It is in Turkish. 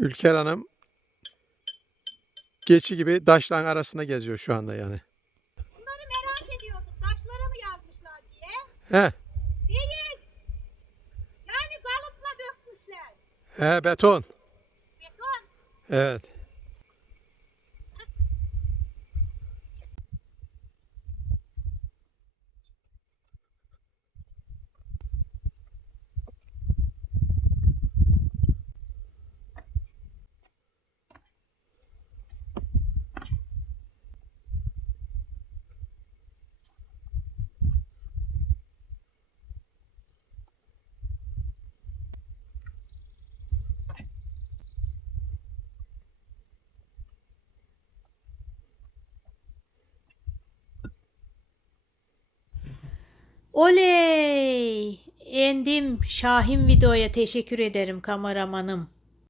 Ülker Hanım geçi gibi taşların arasında geziyor şu anda yani. Bunları merak ediyordum. Taşlara mı yazmışlar diye. He, Değil. Yani kalıpla dökmüşler. he beton. Beton. Evet. Oley! Endim Şahin videoya teşekkür ederim kameramanım.